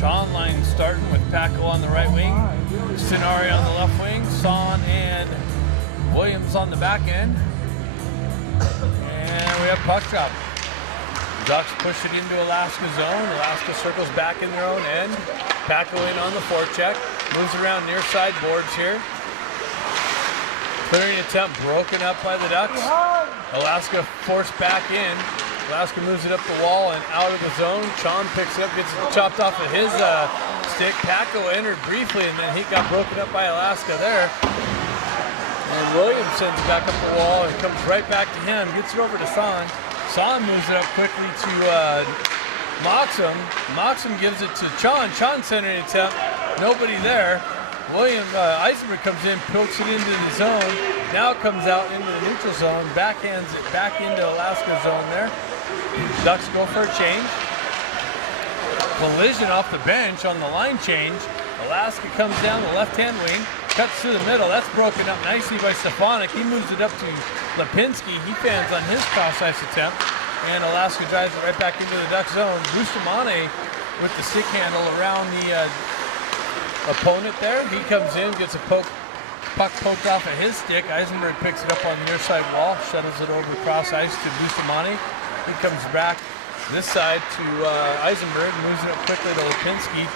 Chon line starting with Paco on the right wing, Scenari on the left wing, Son and Williams on the back end. And we have puck drop. Ducks push it into Alaska zone. Alaska circles back in their own end. Paco in on the forecheck. Moves around near side boards here. Clearing attempt broken up by the Ducks. Alaska forced back in. Alaska moves it up the wall and out of the zone. Chon picks it up, gets it chopped off of his stick. Paco entered briefly and then he got broken up by Alaska there. And Williams sends it back up the wall and comes right back to him. Gets it over to Son. Son moves it up quickly to Moxham. Moxham gives it to Chon. Chon centering attempt. Nobody there. Eisenberg comes in, pokes it into the zone. Now it comes out into the neutral zone. Backhands it back into Alaska zone there. Ducks go for a change. Collision off the bench on the line change. Alaska comes down the left-hand wing. Cuts through the middle. That's broken up nicely by Stefanik. He moves it up to Lipinski. He fans on his cross-ice attempt. And Alaska drives it right back into the Duck zone. Bustamante with the stick handle around the opponent there. He comes in, gets a puck poked off of his stick. Eisenberg picks it up on the near side wall, shuttles it over cross-ice to Bustamante. He comes back this side to Eisenberg, moves it up quickly to Lipinski.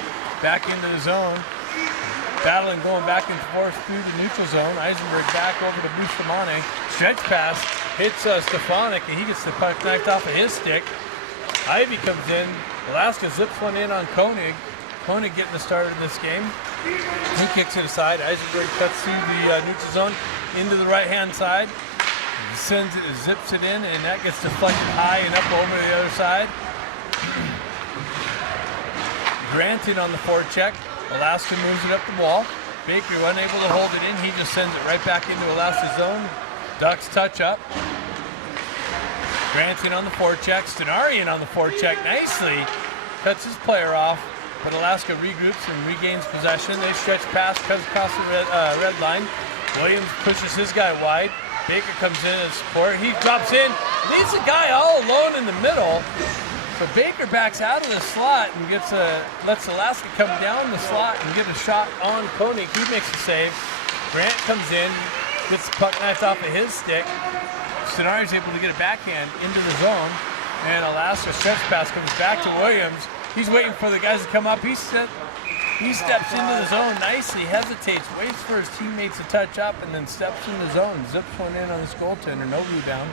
Back into the zone. Battling, going back and forth through the neutral zone. Eisenberg back over to Bustamante. Stretch pass, hits Stefanik, and he gets the puck knocked off of his stick. Ivy comes in. Alaska zips one in on Koenig. Koenig getting the start of this game. He kicks it aside. Eisenberg cuts through the neutral zone into the right-hand side. Sends it, zips it in, and that gets deflected high and up over the other side. Granted on the forecheck. Alaska moves it up the wall. Baker unable to hold it in. He just sends it right back into Alaska's zone. Ducks touch up. Granton on the forecheck. Stenarian on the forecheck nicely. Cuts his player off, but Alaska regroups and regains possession. They stretch past, cuts across the red line. Williams pushes his guy wide. Baker comes in as support. He drops in, leaves the guy all alone in the middle. So Baker backs out of the slot and lets Alaska come down the slot and get a shot on Koenig. He makes a save. Grant comes in, gets the puck knifed off of his stick. Stenari's able to get a backhand into the zone, and Alaska stretch pass comes back to Williams. He's waiting for the guys to come up. He steps into the zone nicely, hesitates, waits for his teammates to touch up, and then steps in the zone. Zips one in on this goaltender, no rebound.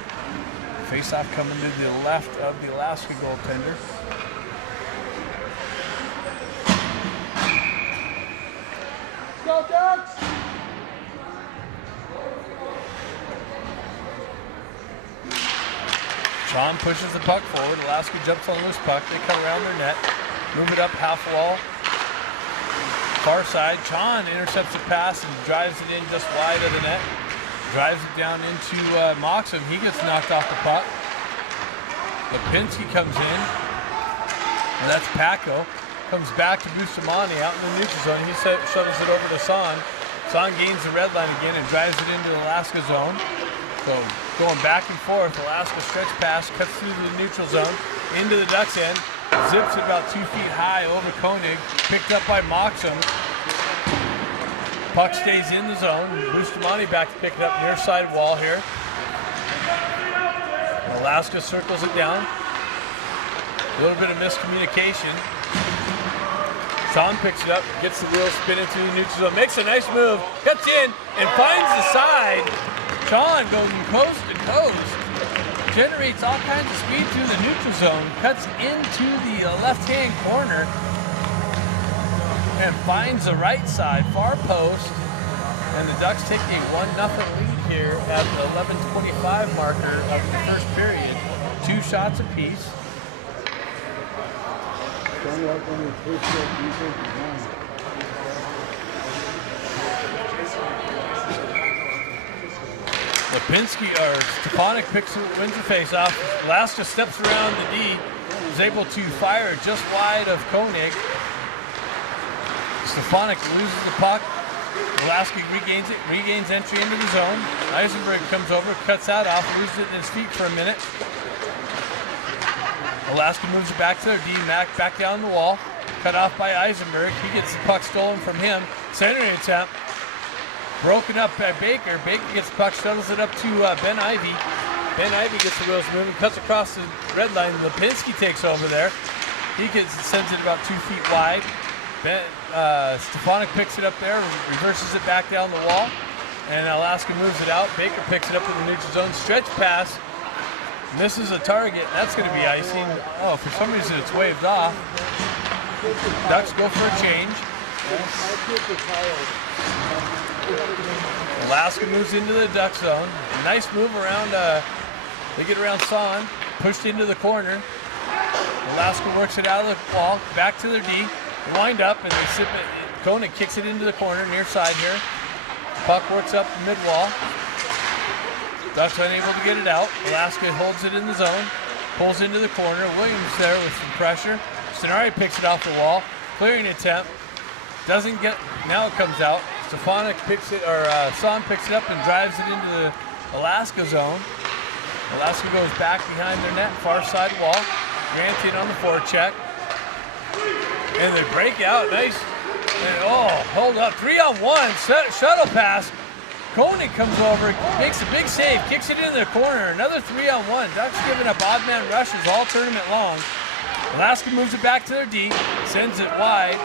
Face-off coming to the left of the Alaska goaltender. Go Ducks! Chon pushes the puck forward. Alaska jumps on this puck. They cut around their net, move it up half wall. Far side, Chon intercepts the pass and drives it in just wide of the net. Drives it down into Moxham. He gets knocked off the puck. Lipinski comes in. And that's Paco. Comes back to Bustamante out in the neutral zone. He shuttles it over to Son. Son gains the red line again and drives it into Alaska zone. So going back and forth, Alaska stretch pass, cuts through the neutral zone, into the Ducks end, zips it about 2 feet high over Koenig, picked up by Moxham. Puck stays in the zone. Bustamante back to pick it up near side wall here. Alaska circles it down. A little bit of miscommunication. Son picks it up, gets the wheel spinning through the neutral zone, makes a nice move, cuts in, and finds the side. Chon going coast to coast, generates all kinds of speed through the neutral zone, cuts into the left-hand corner, and finds the right side, far post, and the Ducks take a 1-0 lead here at the 11:25 marker of the first period. 2 shots apiece. Stefanik wins the face-off. Alaska steps around the D, is able to fire just wide of Koenig. Stefanik loses the puck. Alaska regains it, regains entry into the zone. Eisenberg comes over, cuts that off, loses it in his feet for a minute. Alaska moves it back to their D, back down the wall. cut off by Eisenberg. He gets the puck stolen from him. Centering attempt. Broken up by Baker. Baker gets the puck, shuttles it up to Ben Ivy. Ben Ivy gets the wheels moving, cuts across the red line. Lipinski takes over there. He sends it about 2 feet wide. Stefanik picks it up there, reverses it back down the wall, and Alaska moves it out. Baker picks it up in the neutral zone. Stretch pass. Misses a target. That's going to be icing. Oh, for some reason it's waved off. Ducks go for a change. Alaska moves into the Duck zone. Nice move around. They get around Son. Pushed into the corner. Alaska works it out of the wall. Back to their D. They wind up and they sip it. Koenig kicks it into the corner near side here. Puck works up the mid wall. Ducks unable to get it out. Alaska holds it in the zone. Pulls into the corner. Williams there with some pressure. Stenari picks it off the wall. Clearing attempt. Doesn't get. Now it comes out. Stefanik picks it, or Son picks it up and drives it into the Alaska zone. Alaska goes back behind their net, far side wall. Grant in on the forecheck. And they break out. Nice. And, hold up. 3-on-1. Shuttle pass. Koenig comes over, makes a big save, kicks it into the corner. Another 3-on-1. Ducks giving up odd man rushes all tournament long. Alaska moves it back to their D, sends it wide,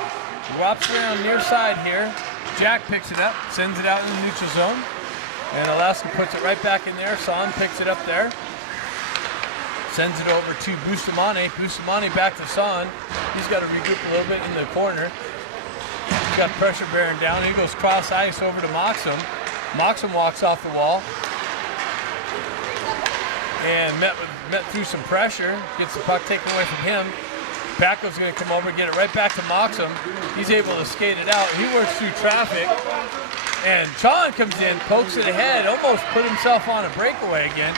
drops around near side here. Jack picks it up, sends it out in the neutral zone, and Alaska puts it right back in there. Son picks it up there, sends it over to Bustamante. Bustamante back to Son. He's got to regroup a little bit in the corner. He's got pressure bearing down. He goes cross ice over to Moxham. Moxham walks off the wall and met through some pressure, gets the puck taken away from him. Packo's going to come over and get it right back to Moxham. He's able to skate it out. He works through traffic, and Chon comes in, pokes it ahead, almost put himself on a breakaway again.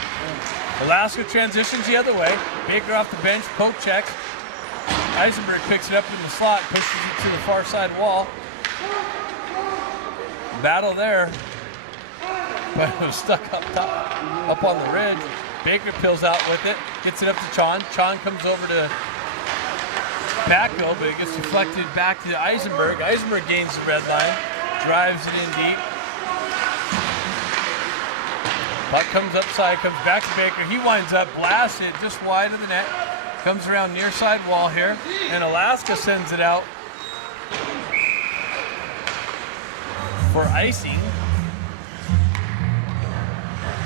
Alaska transitions the other way. Baker off the bench, poke checks. Eisenberg picks it up in the slot, pushes it to the far side wall. Battle there, but it was stuck up top, up on the ridge. Baker peels out with it, gets it up to Chon. Chon comes over to Packo, but it gets deflected back to Eisenberg. Eisenberg gains the red line, drives it in deep. Puck comes upside, comes back to Baker. He winds up, blasts it just wide of the net. Comes around near side wall here, and Alaska sends it out for icing.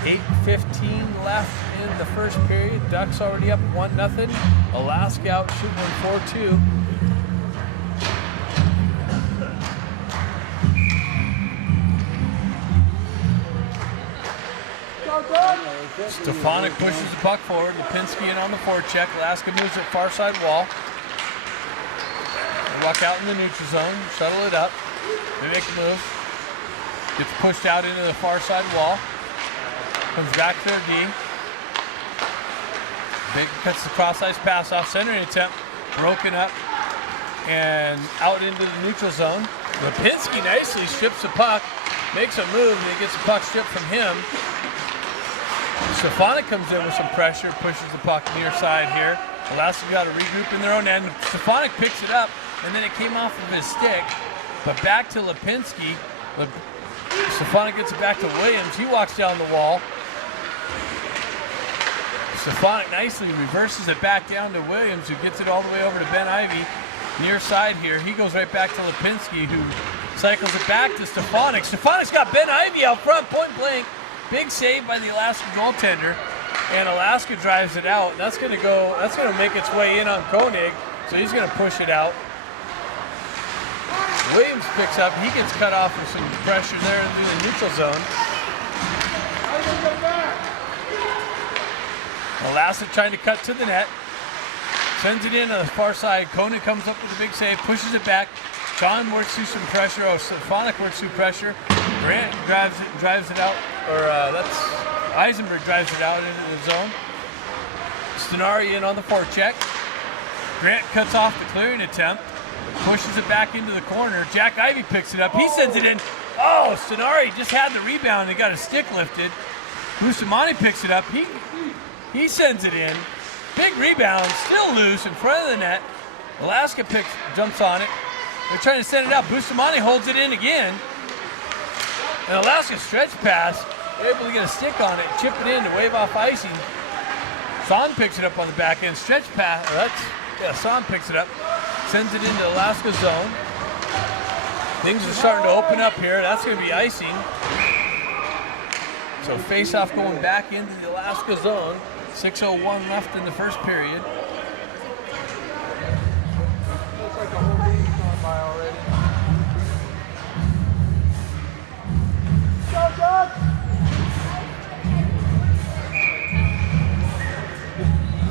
8:15 left in the first period. Ducks already up 1-0. Alaska out shooting 4-2. Stefanik pushes the puck forward. Lipinski in on the forecheck. Alaska moves it far side wall. They walk out in the neutral zone, shuttle it up. They make a move. Gets pushed out into the far side wall. Comes back to their D. Baker cuts the cross ice pass off, centering attempt, broken up and out into the neutral zone. Lipinski nicely strips the puck, makes a move, and he gets the puck stripped from him. Stefanik comes in with some pressure, pushes the puck near side here. Alaska got to regroup in their own end. Stefanik picks it up, and then it came off of his stick, but back to Lipinski. Stefanik gets it back to Williams. He walks down the wall. Stefanik nicely reverses it back down to Williams, who gets it all the way over to Ben Ivy. Near side here, he goes right back to Lipinski, who cycles it back to Stefanik. Stefanik's got Ben Ivy out front, point blank. Big save by the Alaska goaltender, and Alaska drives it out. That's going to make its way in on Koenig, so he's going to push it out. Williams picks up, he gets cut off with some pressure there into the neutral zone. Alaska trying to cut to the net. Sends it in on the far side. Koenig comes up with a big save, pushes it back. John works through some pressure. Stefanik works through pressure. Grant drives it out, Eisenberg drives it out into the zone. Stenari in on the forecheck. Grant cuts off the clearing attempt, pushes it back into the corner. Jack Ivy picks it up. He sends it in. Oh, Stenari just had the rebound and got his stick lifted. Bustamante picks it up. He sends it in. Big rebound, still loose in front of the net. Alaska jumps on it. They're trying to send it out. Bustamante holds it in again. And Alaska stretch pass. They're able to get a stick on it, chip it in to wave off icing. Son picks it up on the back end. Stretch pass. Son picks it up. Sends it into Alaska zone. Things are starting to open up here. That's going to be icing. So face-off going back into the Alaska zone. 6:01 left in the first period. Looks like the whole game's gone by already. Go, Ducks!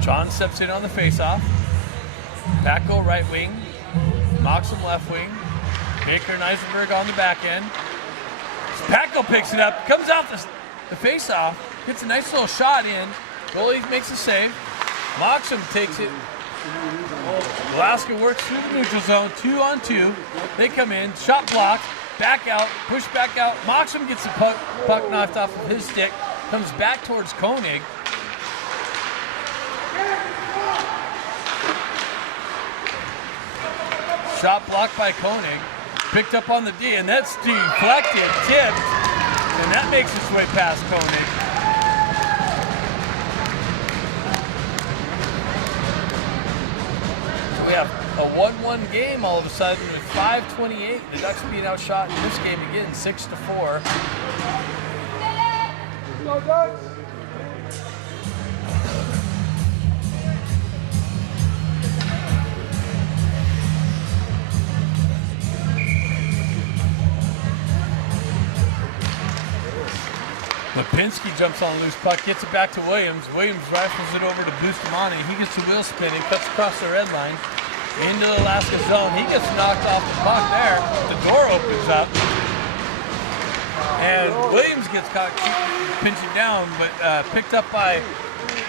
John steps in on the face-off. Patko right wing. Moxham left wing. Baker and Eisenberg on the back end. Patko picks it up, comes off the face-off, gets a nice little shot in. Goalie makes a save. Moxham takes it. Alaska works through the neutral zone, 2-on-2. They come in, shot blocked, back out, push back out. Moxham gets the puck knocked off of his stick, comes back towards Koenig. Shot blocked by Koenig. Picked up on the D, and that's deflected, tipped, and that makes its way past Koenig. So we have a 1-1 game all of a sudden with 5:28. The Ducks being outshot in this game again, 6-4. Go, Ducks! Lipinski jumps on a loose puck, gets it back to Williams. Williams rifles it over to Bustamante. He gets the wheel spin and cuts across the red line into the Alaska zone. He gets knocked off the puck there. The door opens up. And Williams gets caught pinching down, but picked up by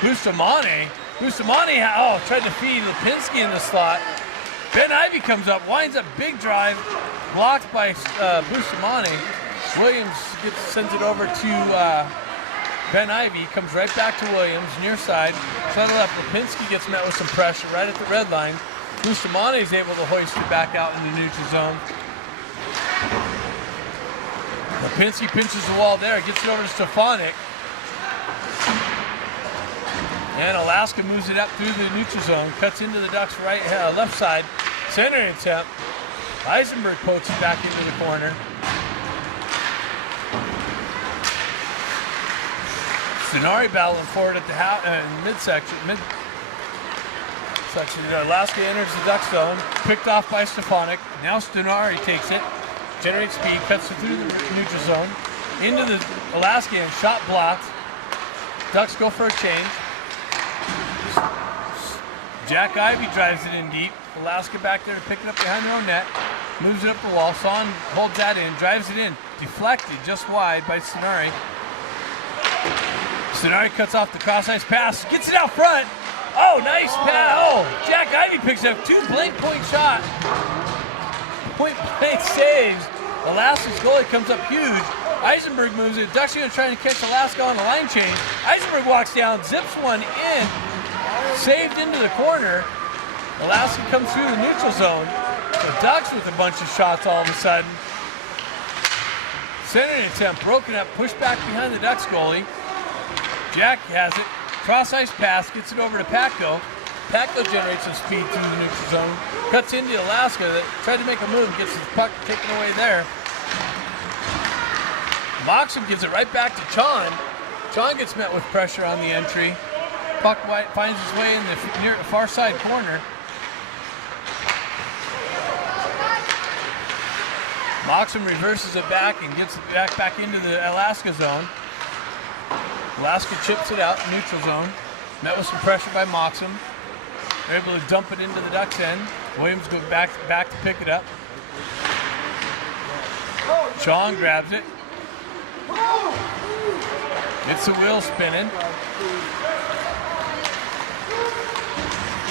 Bustamante. Bustamante tried to feed Lipinski in the slot. Ben Ivy comes up, winds up big drive, blocked by Bustamante. Williams sends it over to Ben Ivy, comes right back to Williams, near side, settle up. Lipinski gets met with some pressure right at the red line. Bustamante is able to hoist it back out in the neutral zone. Lipinski pinches the wall there, gets it over to Stefanik. And Alaska moves it up through the neutral zone, cuts into the Ducks' left side, center attempt. Eisenberg pokes it back into the corner. Stenari battling forward at the midsection. Alaska enters the Duck zone, picked off by Stefanik. Now Stenari takes it, generates speed, cuts it through the neutral zone, into the Alaska end, shot blocked. Ducks go for a change. Jack Ivy drives it in deep. Alaska back there to pick it up behind their own net. Moves it up the wall. Son holds that in, drives it in. Deflected just wide by Stenari. Stenari cuts off the cross-ice pass, gets it out front. Oh, nice pass. Oh, Jack Ivy picks up 2 blank-point shot. Point-blank saves. Alaska's goalie comes up huge. Eisenberg moves it. Ducks are going to try and catch Alaska on the line change. Eisenberg walks down, zips one in, saved into the corner. Alaska comes through the neutral zone. The Ducks with a bunch of shots all of a sudden. Centering attempt broken up, pushed back behind the Ducks goalie. Jack has it. Cross-ice pass, gets it over to Patko. Patko generates some speed through the neutral zone. Cuts into Alaska that tried to make a move, gets his puck taken away there. Moxham gives it right back to Chon. Chon gets met with pressure on the entry. Puck finds his way in the far side corner. Moxham reverses it back and gets it back into the Alaska zone. Alaska chips it out, neutral zone. Met with some pressure by Moxham. They're able to dump it into the Ducks end. Williams goes back to pick it up. Chong grabs it. It's the wheel spinning.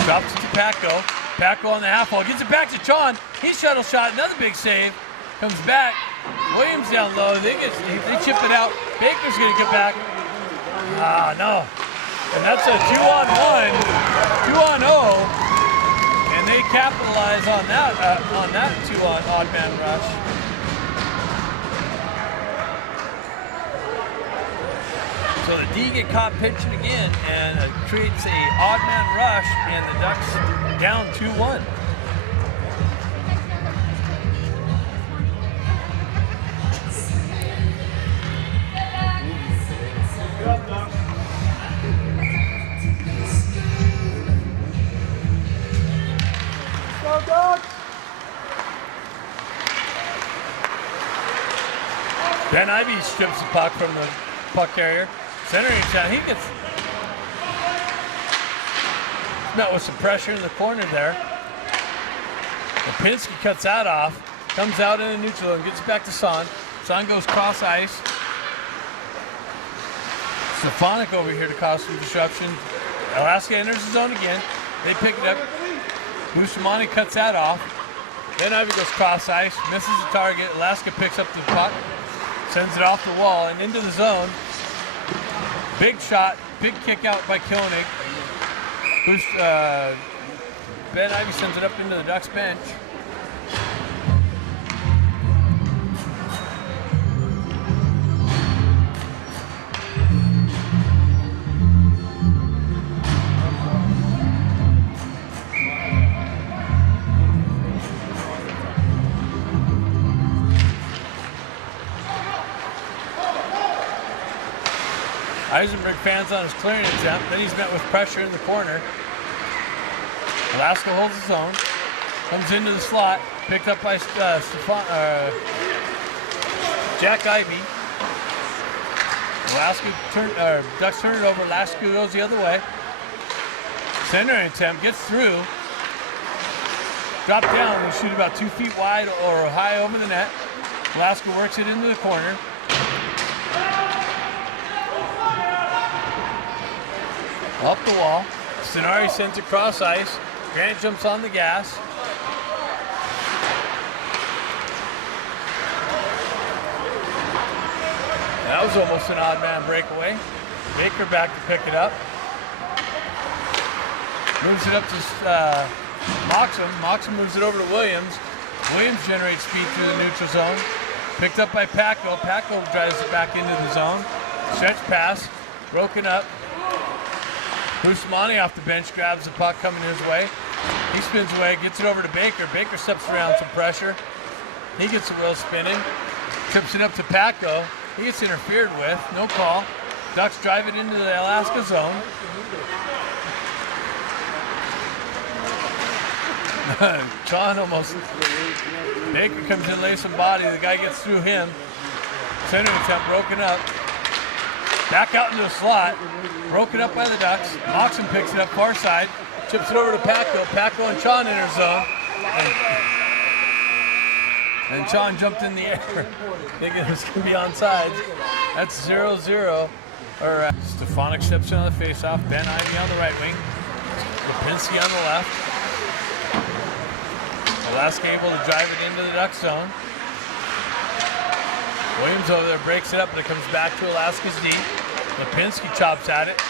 Drops it to Patko. Patko on the half wall. Gets it back to Chon. He shuttle shot. Another big save. Comes back. Williams down low. They chip it out. Baker's going to get back. No. And that's a 2-on-1. 2-on-0. And they capitalize on that two-on odd man rush. So the D get caught pitching again, and it creates a odd man rush, and the Ducks down 2-1. Go, Ducks! Ben Ivy strips the puck from the puck carrier. Centering shot, he gets met with some pressure in the corner there. Lipinski cuts that off, comes out in the neutral zone, gets it back to Son. Son goes cross ice. Stefanik over here to cause some disruption. Alaska enters the zone again. They pick it up. Bustamante cuts that off. Then Ivy goes cross ice, misses the target. Alaska picks up the puck, sends it off the wall and into the zone. Big shot, big kick out by Koenig. Ben Ivy sends it up into the Ducks bench. Eisenberg fans on his clearing attempt, then he's met with pressure in the corner. Alaska holds his own, comes into the slot, picked up by Jack Ivy. Ducks turn it over, Alaska goes the other way. Centering attempt, gets through, drop down and shoot about 2 feet wide or high over the net. Alaska works it into the corner. Up the wall. Stenari sends it cross ice. Grant jumps on the gas. That was almost an odd man breakaway. Baker back to pick it up. Moves it up to Moxham. Moxham moves it over to Williams. Williams generates speed through the neutral zone. Picked up by Paco. Paco drives it back into the zone. Stretch pass. Broken up. Bustamante off the bench grabs the puck coming his way. He spins away, gets it over to Baker. Baker steps around some pressure. He gets the wheel spinning. Trips it up to Paco. He gets interfered with. No call. Ducks drive it into the Alaska zone. John almost. Baker comes in, lays some body. The guy gets through him. Center attempt broken up. Back out into the slot. Broken up by the Ducks. Moxon picks it up far side. Chips it over to Paco. Paco and Chon enter zone. And Chon jumped in the air. Thinking it was going to be onside. That's 0-0. Stefanik steps in on the faceoff. Ben Ivy on the right wing. Lipinski on the left. Alaska able to drive it into the Duck zone. Williams over there breaks it up, but it comes back to Alaska's D. Lipinski chops at it.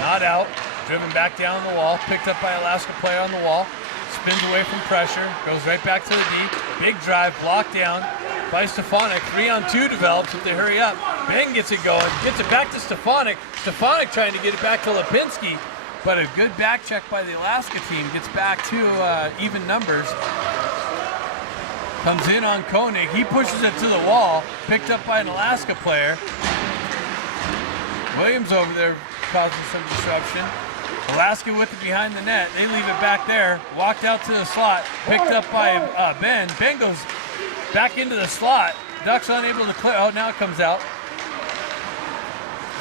Not out. Driven back down the wall. Picked up by Alaska player on the wall. Spins away from pressure. Goes right back to the D. Big drive. Blocked down by Stefanik. 3-on-2 develops if they hurry up. Ben gets it going. Gets it back to Stefanik. Stefanik trying to get it back to Lipinski. But a good back check by the Alaska team. Gets back to even numbers. Comes in on Koenig. He pushes it to the wall. Picked up by an Alaska player. Williams over there causing some disruption. Alaska with it behind the net. They leave it back there. Walked out to the slot. Picked up by Ben. Ben goes back into the slot. Ducks unable to clear. Oh, now it comes out.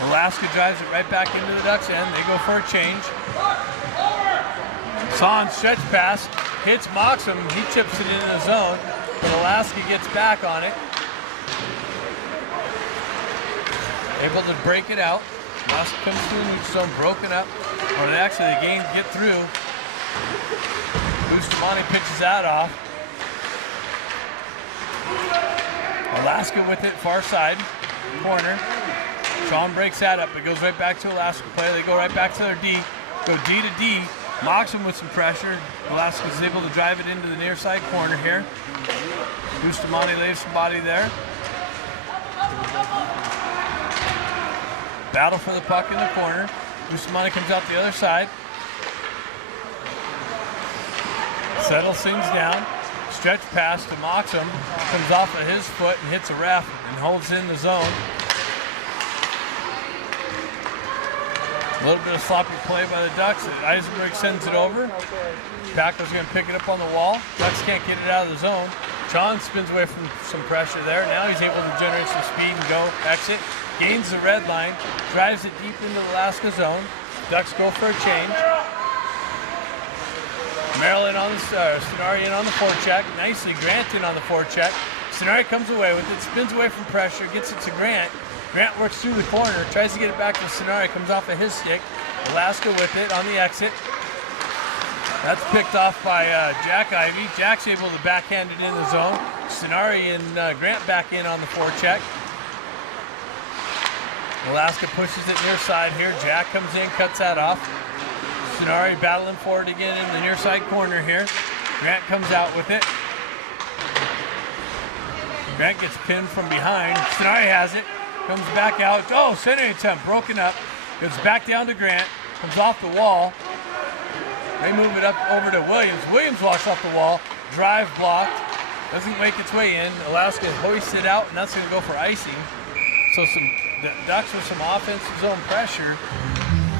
Alaska drives it right back into the Ducks end. They go for a change. Son stretch pass. Hits Moxham. He chips it into the zone. But Alaska gets back on it. Able to break it out. Alaska comes through the neutral zone, broken up. Or actually the game get through. Bustamante pitches that off. Alaska with it, far side, corner. Sean breaks that up. It goes right back to Alaska player. They go right back to their D. Go D to D. Moxham with some pressure. Velasquez is able to drive it into the near side corner here. Bustamante lays some body there. Battle for the puck in the corner. Bustamante comes out the other side. Settles things down. Stretch pass to Moxham. Comes off of his foot and hits a ref and holds in the zone. A little bit of sloppy play by the Ducks. Eisenberg sends it over. Packo's going to pick it up on the wall. Ducks can't get it out of the zone. Chon spins away from some pressure there. Now he's able to generate some speed and go exit. Gains the red line. Drives it deep into the Alaska zone. Ducks go for a change. Maryland on the Stenari in on the forecheck. Nicely Grant in on the forecheck. Stenari comes away with it. Spins away from pressure. Gets it to Grant. Grant works through the corner, tries to get it back to Stenari, comes off of his stick. Alaska with it on the exit. That's picked off by Jack Ivey. Jack's able to backhand it in the zone. Stenari and Grant back in on the forecheck. Alaska pushes it near side here. Jack comes in, cuts that off. Stenari battling for it again in the near side corner here. Grant comes out with it. Grant gets pinned from behind. Stenari has it. Comes back out. Oh, centering attempt broken up. Goes back down to Grant. Comes off the wall. They move it up over to Williams. Williams walks off the wall. Drive blocked. Doesn't make its way in. Alaska hoists it out, and that's going to go for icing. So the Ducks with some offensive zone pressure,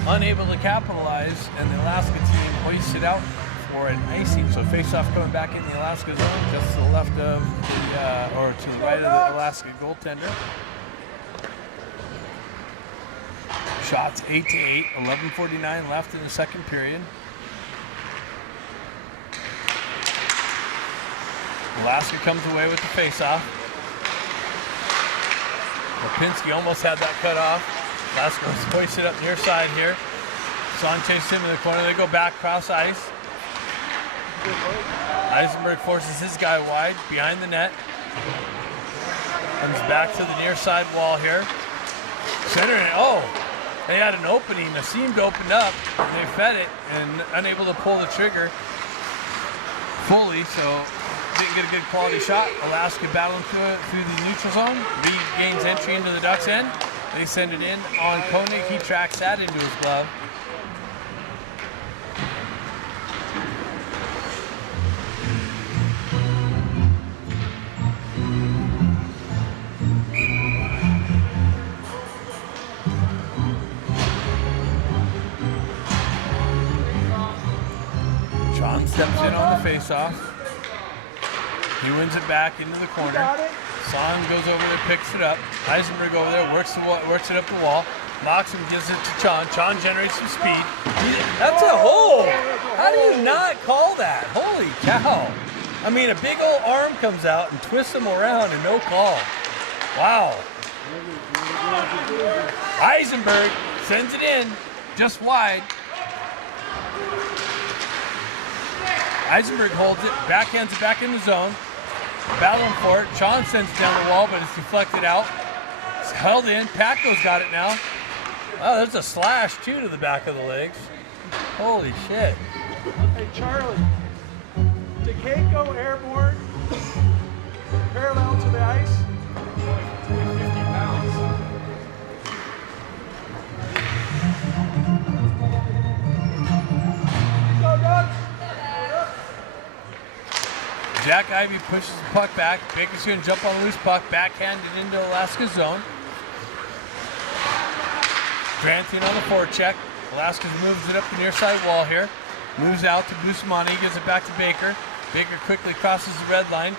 unable to capitalize, and the Alaska team hoists it out for an icing. So face-off coming back in the Alaska zone, just to the left of the, or to the right of the Alaska goaltender. Shots 8-8, 11:49 left in the second period. Alaska comes away with the face-off. Lipinski almost had that cut off. Alaska hoists it up near side here. Son chases him in the corner. They go back cross ice. Eisenberg forces his guy wide behind the net. Comes back to the near side wall here. Centering it. Oh! They had an opening, a seam opened up, and they fed it, and unable to pull the trigger fully, so didn't get a good quality shot. Alaska battling through the neutral zone. Regains entry into the Ducks' end. They send it in on Koenig. He tracks that into his glove. Steps in on the face-off. He wins it back into the corner. Son goes over there, picks it up. Eisenberg over there, works it up the wall. Moxham gives it to Chon. Chon generates some speed. That's a hole! How do you not call that? Holy cow. I mean, a big old arm comes out and twists him around and no call. Wow. Eisenberg sends it in, just wide. Eisenberg holds it, backhands it back in the zone. Battling for it. Chon sends it down the wall, but it's deflected out. It's held in. Packo's got it now. Wow, there's a slash, too, to the back of the legs. Holy shit. Hey, Charlie. Did Kate go airborne parallel to the ice? 50 pounds. Go, Ducks! Jack Ivey pushes the puck back. Baker's going to jump on the loose puck, backhanded into Alaska's zone. Grant in on the forecheck. Alaska moves it up the near side wall here. Moves out to Bustamante, gives it back to Baker. Baker quickly crosses the red line.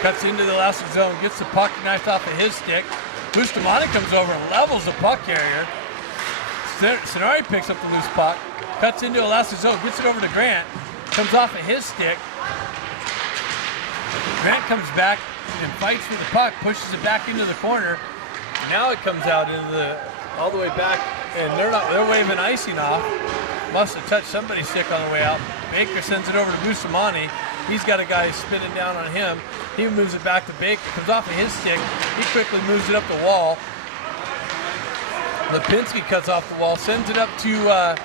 Cuts into the Alaska zone, gets the puck knifed off of his stick. Bustamante comes over and levels the puck carrier. Stenari picks up the loose puck. Cuts into Alaska zone, gets it over to Grant. Comes off of his stick. Grant comes back and fights for the puck, pushes it back into the corner. Now it comes out into all the way back, and they're waving icing off. Must have touched somebody's stick on the way out. Baker sends it over to Bustamante. He's got a guy spinning down on him. He moves it back to Baker, comes off of his stick. He quickly moves it up the wall. Lipinski cuts off the wall, sends it up to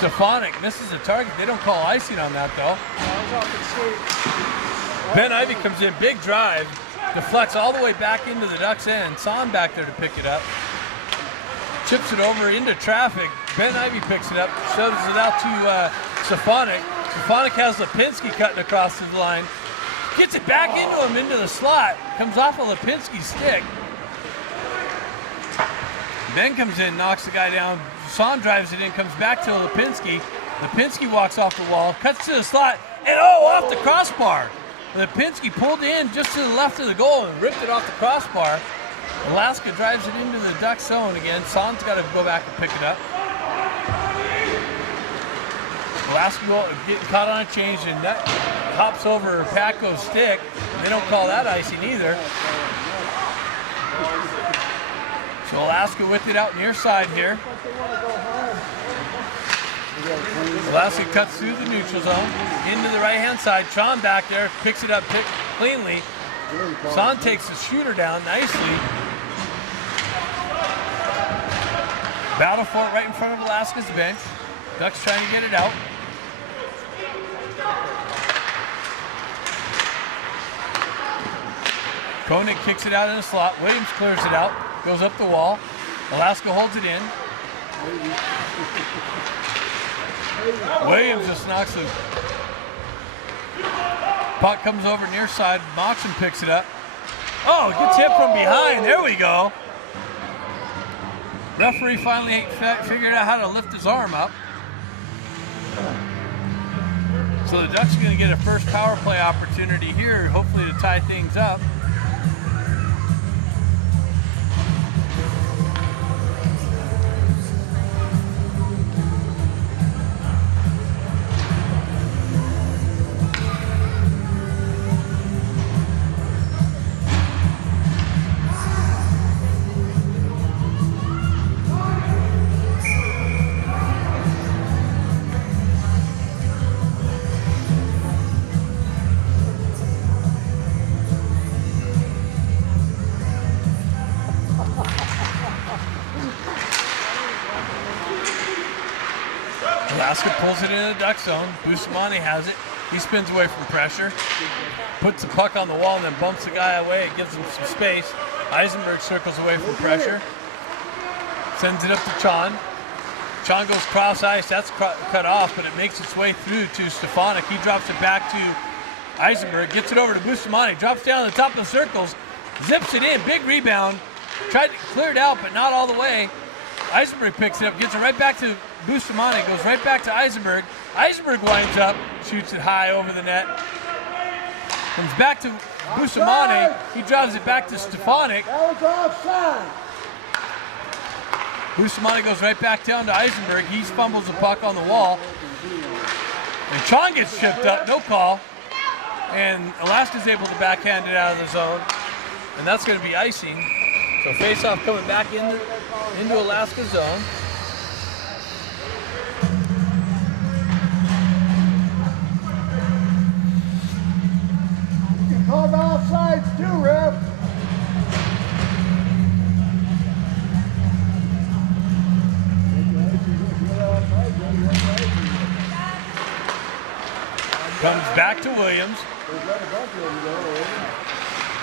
Stefanik misses the target. They don't call icing on that though. I was off the skate. Ben Ivy comes in, big drive, deflects all the way back into the Ducks' end. Son back there to pick it up. Chips it over into traffic. Ben Ivy picks it up, shoves it out to Stefanik. Stefanik has Lipinski cutting across the line. Gets it back into him, into the slot. Comes off of Lipinski's stick. Ben comes in, knocks the guy down. Son drives it in, comes back to Lipinski. Lipinski walks off the wall, cuts to the slot, and off the crossbar. Lipinski pulled in just to the left of the goal and ripped it off the crossbar. Alaska drives it into the Duck zone again. Son's got to go back and pick it up. Alaska getting caught on a change, and that hops over Paco's stick. They don't call that icing either. So Alaska with it out near side here. Alaska cuts through the neutral zone into the right-hand side. Sean back there picks it up cleanly. Son takes the shooter down nicely. Battle for it right in front of Alaska's bench. Ducks trying to get it out. Koenig kicks it out in the slot. Williams clears it out. Goes up the wall. Alaska holds it in. Williams just knocks the puck, comes over near side. Moxon picks it up. Oh, gets hit from behind. There we go. Referee finally figured out how to lift his arm up. So the Ducks are going to get a first power play opportunity here, hopefully to tie things up. Alaska pulls it into the Duck zone. Bustamante has it. He spins away from pressure. Puts the puck on the wall and then bumps the guy away. It gives him some space. Eisenberg circles away from pressure. Sends it up to Chon. Chon goes cross ice. That's cut off, but it makes its way through to Stefanik. He drops it back to Eisenberg. Gets it over to Bustamante. Drops down the top of the circles. Zips it in. Big rebound. Tried to clear it out, but not all the way. Eisenberg picks it up. Gets it right back to Bustamante, goes right back to Eisenberg. Eisenberg winds up, shoots it high over the net. Comes back to Bustamante. He drives it back to Stefanik. That was offside. Bustamante goes right back down to Eisenberg. He fumbles the puck on the wall. And Chon gets chipped up, no call. And Alaska's able to backhand it out of the zone. And that's going to be icing. So face-off coming back into Alaska's zone. Called offsides too, ref. Comes back to Williams.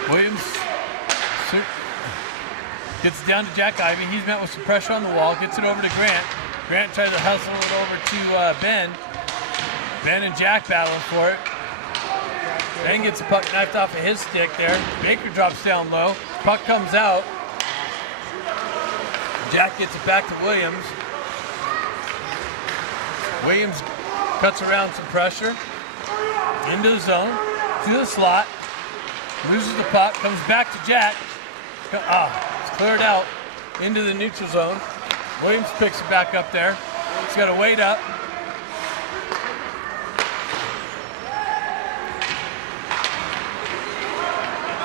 Williams gets down to Jack Ivey. He's met with some pressure on the wall. Gets it over to Grant. Grant tries to hustle it over to Ben. Ben and Jack battling for it. Ben gets the puck knifed off of his stick there. Baker drops down low. Puck comes out. Jack gets it back to Williams. Williams cuts around some pressure. Into the zone. To the slot. Loses the puck. Comes back to Jack. It's cleared out. Into the neutral zone. Williams picks it back up there. He's got to wait up.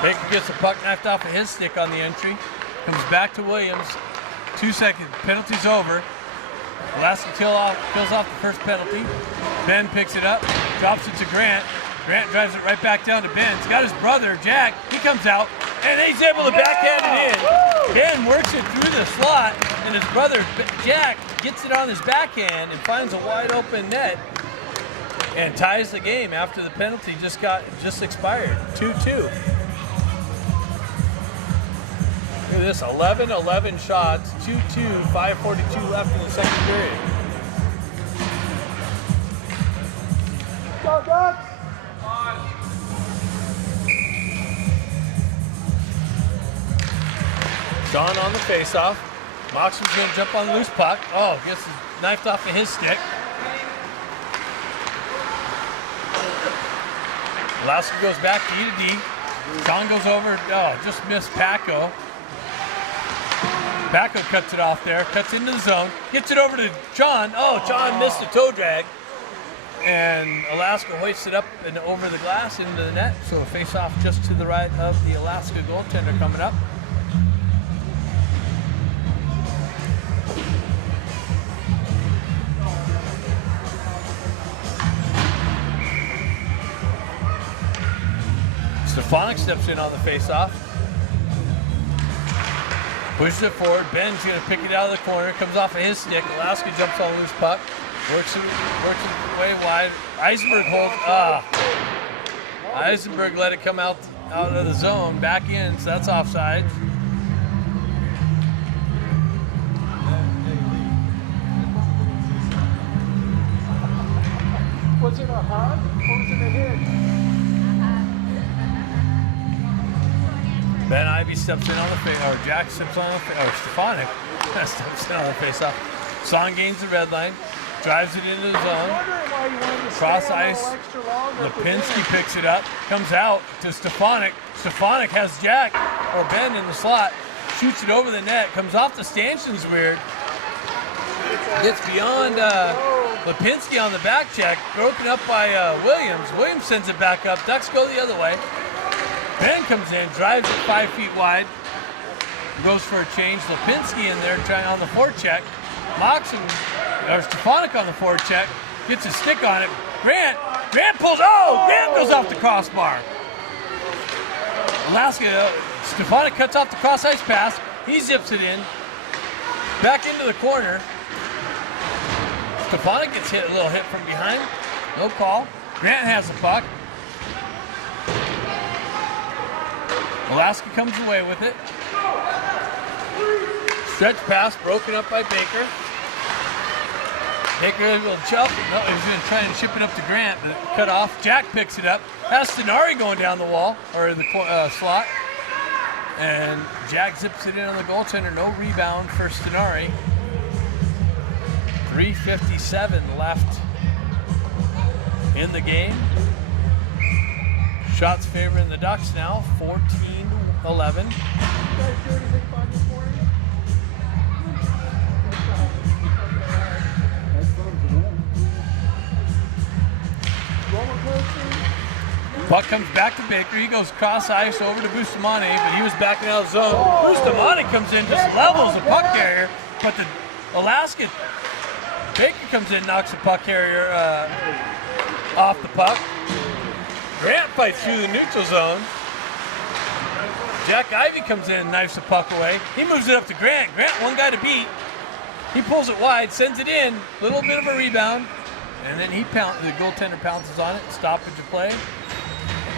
Baker gets the puck knifed off of his stick on the entry. Comes back to Williams. 2 seconds. Penalty's over. Alaska kills off the first penalty. Ben picks it up. Drops it to Grant. Grant drives it right back down to Ben. He's got his brother, Jack. He comes out. And he's able to backhand it in. Ben works it through the slot. And his brother, Jack, gets it on his backhand and finds a wide open net and ties the game after the penalty just expired. 2-2. Look at this, 11 shots, 2-2, 5:42 left in the second period. Go, Ducks! Sean on the faceoff. Moxham's going to jump on the loose puck. Oh, gets knifed off of his stick. Alaska goes back to E to D. Sean goes over. Oh, just missed Paco. Paco cuts it off there. Cuts into the zone. Gets it over to John. Oh, John missed the toe drag. And Alaska hoists it up and over the glass into the net. So a faceoff just to the right of the Alaska goaltender coming up. Stefanik steps in on the faceoff. Pushes it forward. Ben's going to pick it out of the corner. Comes off of his stick. Alaska jumps on a loose puck. Works it way wide. Eisenberg holds. Eisenberg let it come out of the zone. Back in, so that's offside. Was it a hug or was it a hit? Ben Ivy steps in on the face, or Jack steps on the face, or Stefanik steps in on the face-off. Son gains the red line, drives it into the zone. Cross ice. Lipinski picks it up, comes out to Stefanik. Stefanik has Jack or Ben in the slot, shoots it over the net, comes off the stanchions weird. Gets beyond Lipinski on the back check, broken up by Williams. Williams sends it back up. Ducks go the other way. Ben comes in, drives it 5 feet wide, goes for a change. Lipinski in there trying on the forecheck. Moxham, or Stefanik on the forecheck, gets a stick on it. Grant pulls, Grant goes off the crossbar. Alaska, Stefanik cuts off the cross ice pass. He zips it in, back into the corner. Stefanik gets hit, a little hit from behind. No call. Grant has the puck. Alaska comes away with it. Stretch pass broken up by Baker. Baker will jump. No, he's going to try and ship it up to Grant, but cut off. Jack picks it up. Has Stenari going down the wall, or the slot. And Jack zips it in on the goaltender. No rebound for Stenari. 3:57 left in the game. Shots favoring the Ducks now, 14-11. Puck comes back to Baker. He goes cross ice over to Bustamante, but he was backing out of the zone. Bustamante comes in, just levels the puck carrier, but the Alaska Baker comes in, knocks the puck carrier off the puck. Grant fights through the neutral zone. Jack Ivy comes in and knifes the puck away. He moves it up to Grant. Grant, one guy to beat. He pulls it wide, sends it in. Little bit of a rebound. And then the goaltender pounces on it. Stoppage of play.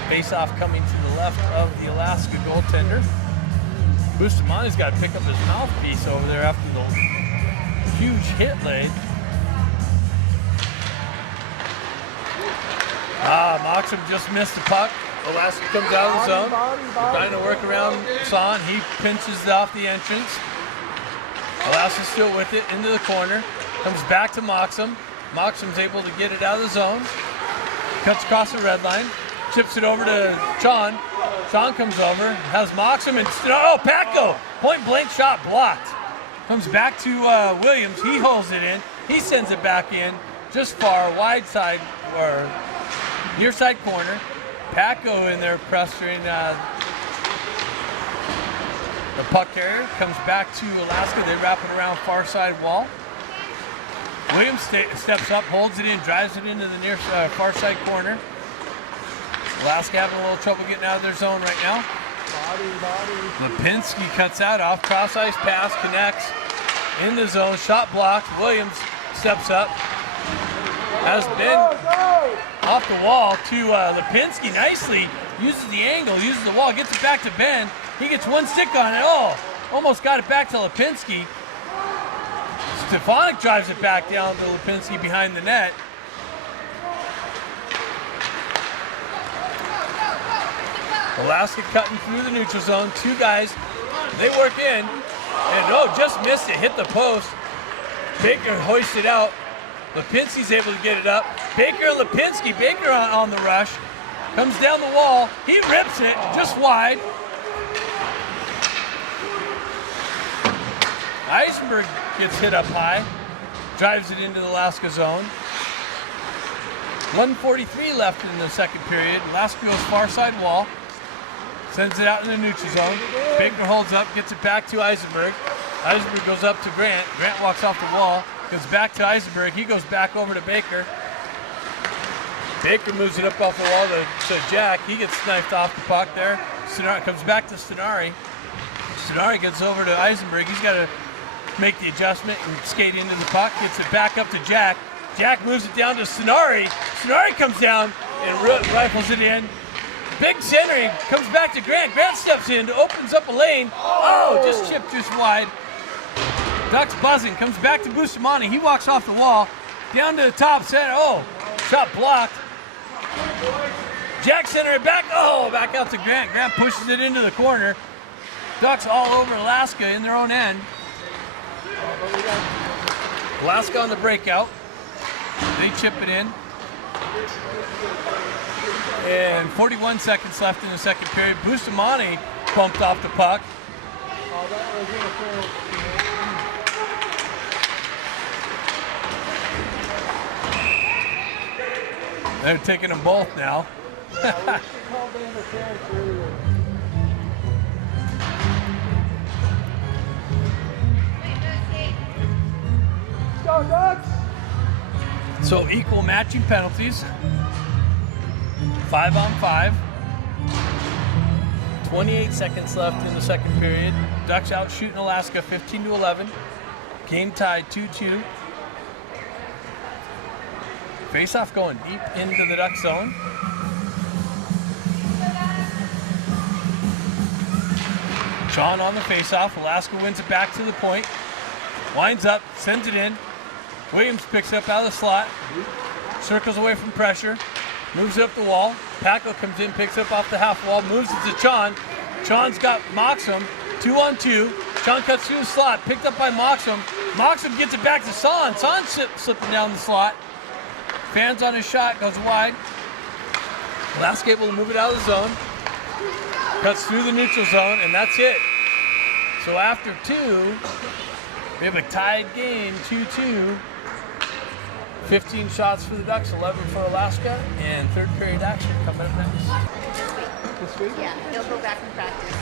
Face-off coming to the left of the Alaska goaltender. Bustamante's got to pick up his mouthpiece over there after the huge hit laid. Moxham just missed the puck. Alaska comes out of the zone. Trying to work around Son. He pinches off the entrance. Alaska's still with it, into the corner. Comes back to Moxham. Moxham's able to get it out of the zone. Cuts across the red line. Chips it over to Sean. Sean comes over, has Moxham, and Paco! Point blank shot blocked. Comes back to Williams. He holds it in. He sends it back in. Just far, wide side, or near side corner. Paco in there pressuring the puck carrier. Comes back to Alaska. They wrap it around far side wall. Williams steps up, holds it in, drives it into the near far side corner. Alaska having a little trouble getting out of their zone right now. Lipinski cuts that off. Cross ice pass connects. in the zone, shot blocked. Williams steps up. Has Ben off the wall to Lipinski nicely. Uses the angle, uses the wall, gets it back to Ben. He gets one stick on it. Oh, almost got it back to Lipinski. Stefanik drives it back down to Lipinski behind the net. Alaska cutting through the neutral zone. Two guys, they work in. And oh, just missed it, hit the post. Baker hoists it out. Lipinski's able to get it up. Baker and Lipinski, Baker on the rush. Comes down the wall, he rips it just wide. Eisenberg gets hit up high, drives it into the Alaska zone. 1:43 left in the second period. Alaska goes far side wall, sends it out in the neutral zone. Baker holds up, gets it back to Eisenberg. Eisenberg goes up to Grant. Grant walks off the wall, goes back to Eisenberg. He goes back over to Baker. Baker moves it up off the wall to Jack. He gets sniped off the puck there. Stenari comes back to Stenari. Stenari gets over to Eisenberg. He's got to make the adjustment and skate into the puck. Gets it back up to Jack. Jack moves it down to Stenari. Stenari comes down and rifles it in. Big centering, comes back to Grant. Grant steps in, opens up a lane. Oh, just chipped just wide. Ducks buzzing, comes back to Bustamante. He walks off the wall, down to the top center. Oh, shot blocked. Jack center it back. Oh, back out to Grant. Grant pushes it into the corner. Ducks all over Alaska in their own end. Alaska on the breakout. They chip it in. And 41 seconds left in the second period. Bustamante bumped off the puck. They're taking them both now. Go, Ducks! So equal matching penalties. 5-on-5. 28 seconds left in the second period. Ducks out shooting Alaska 15-11. Game tied 2-2. Face-off going deep into the Duck zone. Sean on the face-off. Alaska wins it back to the point. Winds up, sends it in. Williams picks it up out of the slot. Circles away from pressure. Moves it up the wall. Packo comes in, picks it up off the half wall. Moves it to Chon. Chon's got Moxham. 2-on-2. Chon cuts through the slot. Picked up by Moxham. Moxham gets it back to Son. Son slipping down the slot. Fans on his shot, goes wide. Alaska able to move it out of the zone. Cuts through the neutral zone, and that's it. So after two, we have a tied game, 2-2. 15 shots for the Ducks, 11 for Alaska, and third period action coming up next. This week? Yeah, he'll go back and practice.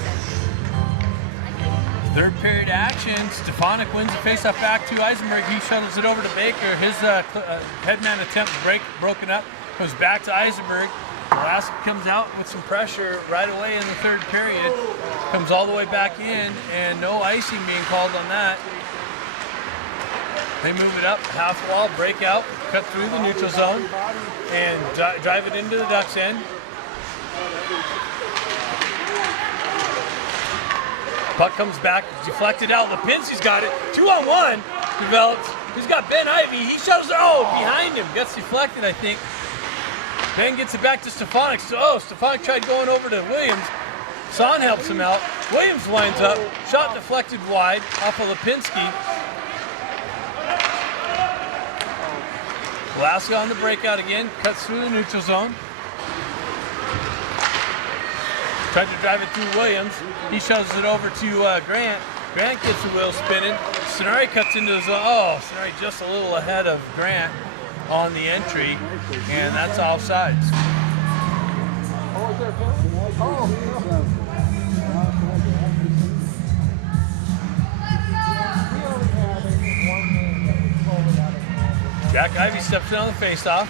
Third period action, Stefanik wins the faceoff back to Eisenberg. He shuttles it over to Baker. His headman attempt broken up, goes back to Eisenberg. Alaska comes out with some pressure right away in the third period. Comes all the way back in, and no icing being called on that. They move it up, half wall, break out, cut through the neutral zone, and drive it into the Ducks' end. Puck comes back, deflected out. Lipinski's got it. 2-on-1 develops. He's got Ben Ivey. He shows it. Oh, behind him. Gets deflected, I think. Ben gets it back to Stefanik. So, Stefanik tried going over to Williams. Son helps him out. Williams winds up. Shot deflected wide off of Lipinski. Alaska on the breakout again. Cuts through the neutral zone. Tried to drive it through Williams. He shoves it over to Grant. Grant gets the wheel spinning. Stenari cuts into the zone. Oh, Stenari just a little ahead of Grant on the entry, and that's offsides. Oh, is there a penalty? Oh, Jack Ivey steps in on the faceoff.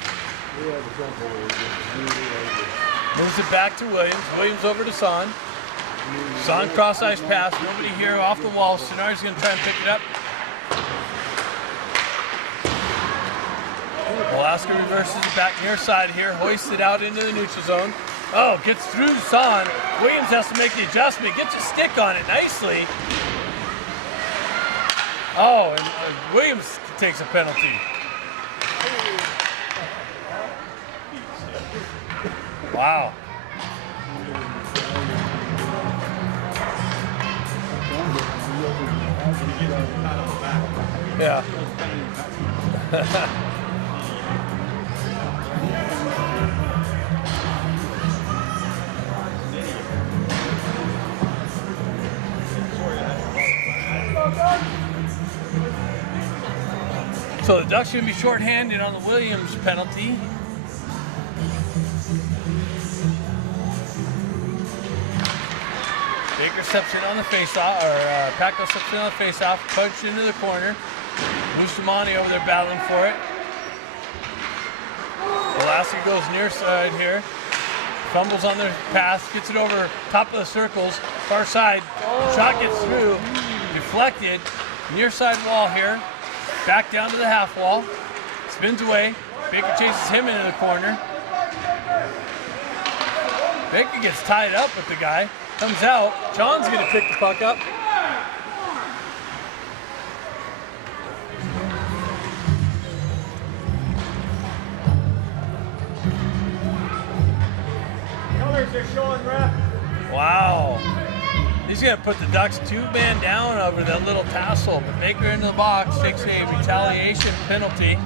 Moves it back to Williams. Williams over to Son. Son cross ice pass. Nobody here off the wall. Stenari's going to try and pick it up. Alaska reverses it back near side here, hoists it out into the neutral zone. Oh, gets through Son. Williams has to make the adjustment, gets a stick on it nicely. Oh, and Williams takes a penalty. Wow. Yeah. So the Ducks are going to be shorthanded on the Williams penalty. Baker steps in on the face-off, or Paco steps in on the face-off, punched into the corner. Bustamante over there battling for it. Alaska goes near side here. Fumbles on their pass, gets it over top of the circles, far side. Shot gets through, deflected. Near side wall here. Back down to the half wall. Spins away. Baker chases him into the corner. Baker gets tied up with the guy. Comes out. John's going to pick the puck up. Colors are showing, ref. Wow. He's going to put the Ducks 2-man down over that little tassel. But Baker into the box takes a retaliation penalty.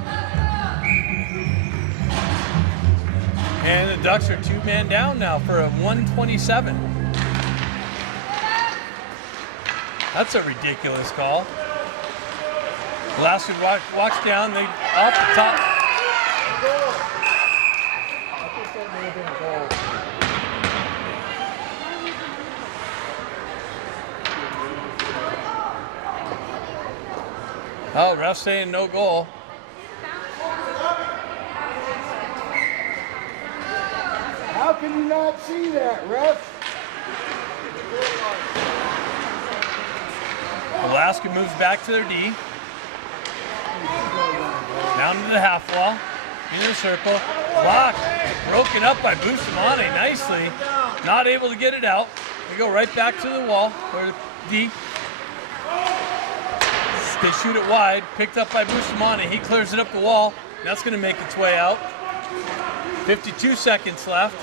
And the Ducks are 2-man down now for a 127. That's a ridiculous call. Alaska walks down, they off the top. I think that may have been a goal. Oh, ref saying no goal. How can you not see that, ref? Alaska moves back to their D. Down to the half wall. Into the circle. Blocked. Broken up by Bustamante nicely. Not able to get it out. They go right back to the wall, or D. They shoot it wide. Picked up by Bustamante. He clears it up the wall. That's going to make its way out. 52 seconds left.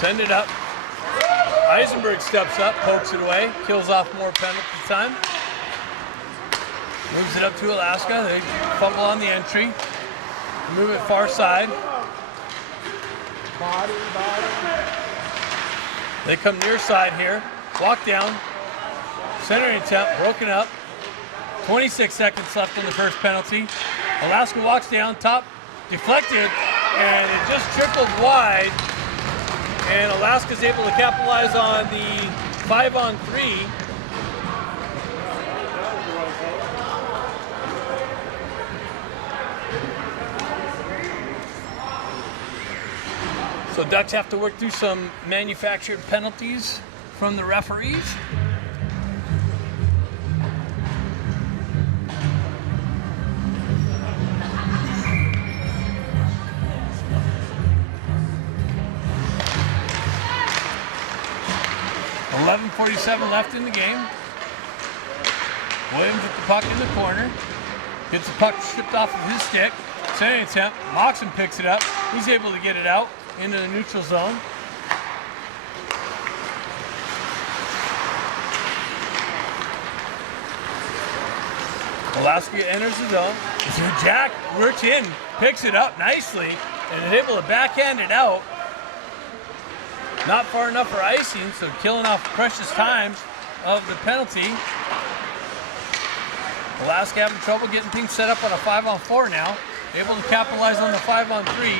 Send it up. Eisenberg steps up, pokes it away, kills off more penalty time. Moves it up to Alaska. They fumble on the entry. Move it far side. Body. They come near side here. Walk down. Centering attempt, broken up. 26 seconds left on the first penalty. Alaska walks down, top, deflected, and it just trickled wide. And Alaska's able to capitalize on the 5-on-3. So Ducks have to work through some manufactured penalties from the referees. .47 left in the game. Williams with the puck in the corner. Gets the puck stripped off of his stick. Centering attempt. Moxon picks it up. He's able to get it out into the neutral zone. Alaska enters the zone. So Jack works in, picks it up nicely, and is able to backhand it out. Not far enough for icing, so killing off precious time of the penalty. Alaska having trouble getting things set up on a 5-on-4 now. Able to capitalize on the 5-on-3.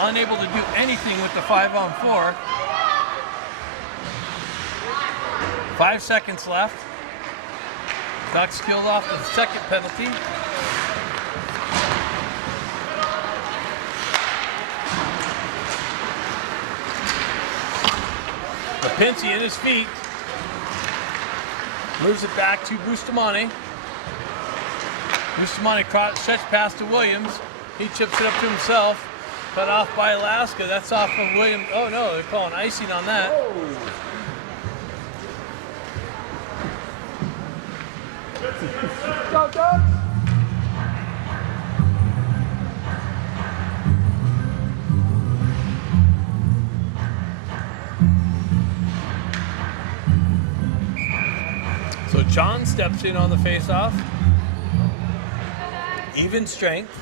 Unable to do anything with the 5-on-4. 5 seconds left. Ducks killed off the second penalty. Lipinski in his feet. Moves it back to Bustamante. Bustamante stretch pass to Williams. He chips it up to himself. Cut off by Alaska. That's off of Williams. Oh no, they're calling icing on that. Go, Ducks! So John steps in on the face-off. Even strength.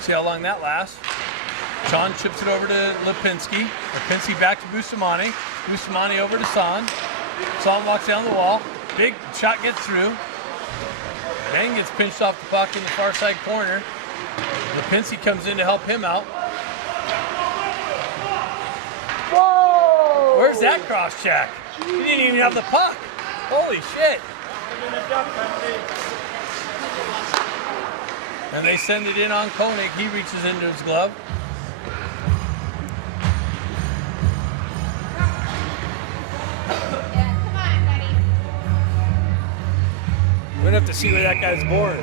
See how long that lasts. John chips it over to Lipinski. Lipinski back to Bustamante. Bustamante over to Son. Son walks down the wall. Big shot gets through. Bang gets pinched off the puck in the far side corner. Lipinski comes in to help him out. Whoa! Where's that cross check? He didn't even have the puck. Holy shit. And they send it in on Koenig. He reaches into his glove. Yeah, come on, buddy. We're gonna have to see where that guy's born.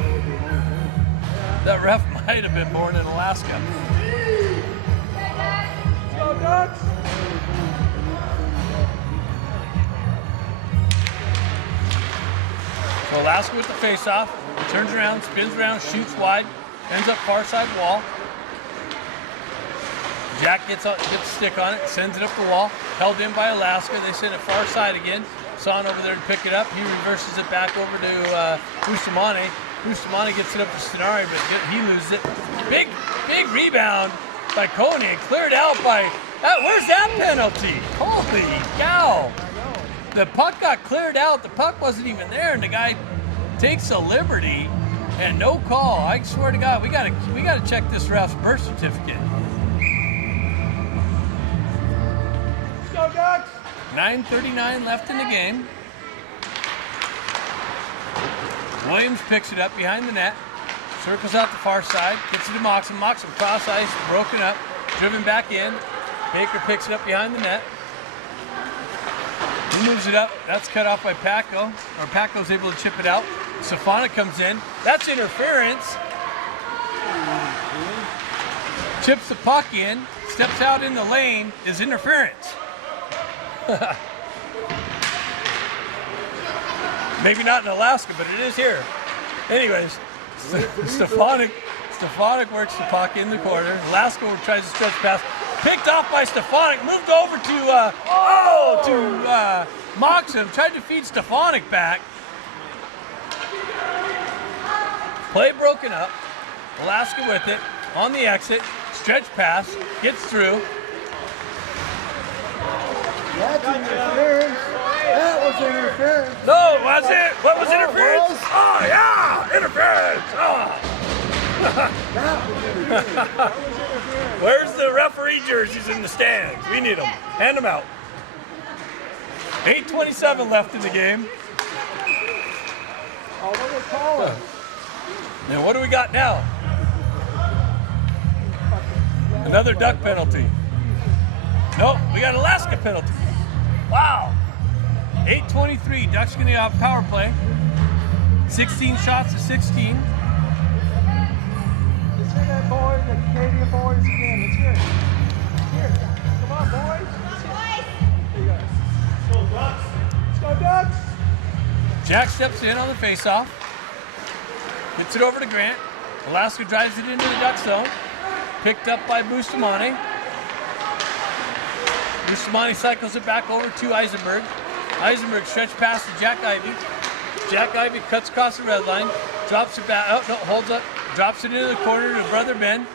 That ref might have been born in Alaska. Go, Ducks! So Alaska with the face-off, turns around, spins around, shoots wide, ends up far side wall. Jack gets a stick on it, sends it up the wall, held in by Alaska. They send it far side again. Son over there to pick it up. He reverses it back over to Bustamante. Bustamante gets it up to Stenari, but he loses it. Big rebound by Koenig, cleared out by, where's that penalty? Holy cow. The puck got cleared out. The puck wasn't even there, and the guy takes a liberty and no call. I swear to God, we gotta check this ref's birth certificate. Let's go, Ducks! 9:39 left in the game. Williams picks it up behind the net, circles out the far side, gets it to Moxon. Moxon cross ice, broken up, driven back in. Baker picks it up behind the net. He moves it up. That's cut off by Paco. Or Paco's able to chip it out. Stefanik comes in. That's interference. Chips the puck in. Steps out in the lane. Is interference. Maybe not in Alaska, but it is here. Anyways, Stefanik works the puck in the corner. Alaska tries to stretch pass. Picked off by Stefanik, moved over to Moxon, tried to feed Stefanik back. Play broken up. Alaska with it, on the exit, stretch pass, gets through. That's interference. That was interference. No, was it? What was Oh, it interference? was? Oh, yeah, interference. Oh. That was interference. Where's the referee jerseys in the stands? We need them. Hand them out. 8:27 left in the game. Oh, what are they calling? Now, what do we got now? Another duck penalty. Nope, we got an Alaska penalty. Wow. 8:23. Ducks going to have power play. 16 shots to 16. Let's hear that, boys, the Canadian boys again. Let's hear it. Let's hear it. Come on, boys. Let's hear it. There you go. Let's go, Ducks. Let's go, Ducks. Jack steps in on the faceoff. Gets it over to Grant. Alaska drives it into the Duck zone. Picked up by Bustamante. Bustamante cycles it back over to Eisenberg. Eisenberg stretch pass to Jack Ivey. Jack Ivey cuts across the red line. Drops it back. Oh, no, holds up. Drops it into the corner to brother Ben.